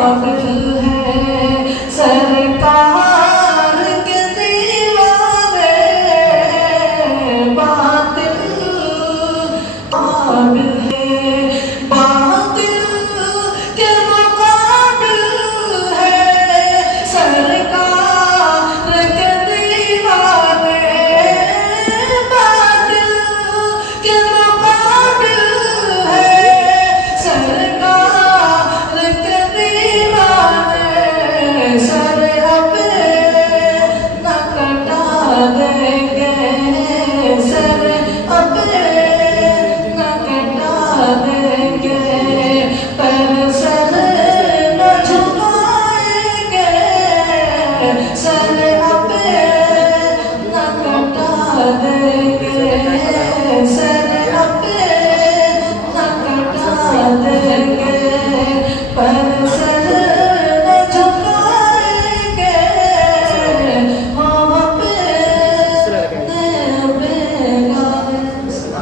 काबिल है सरकार के दीवाने बातिल काबिल है बातिल के मुकाबिल है सरकार के दीवाने बातिल के मुकाबिल है सरकार के दीवाने सर अपने न कटा देंगे सर अपने न कटा देंगे पर सर न झुकाएंगे सर अपने न कटा देंगे।